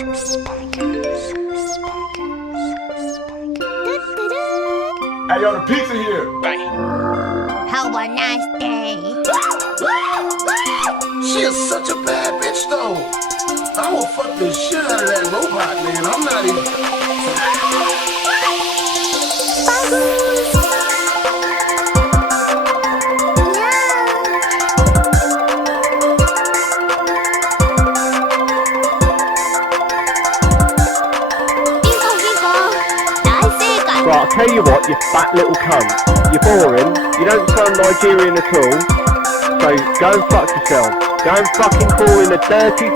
Hey, yo, the pizza here. Have a nice day. She is such a bad bitch though. I will fuck the shit out of that robot, man. I'm not even. Right, I'll tell you what, you fat little cunt. You're boring, you don't sound Nigerian at all, so go and fuck yourself. Go and fucking call in a dirty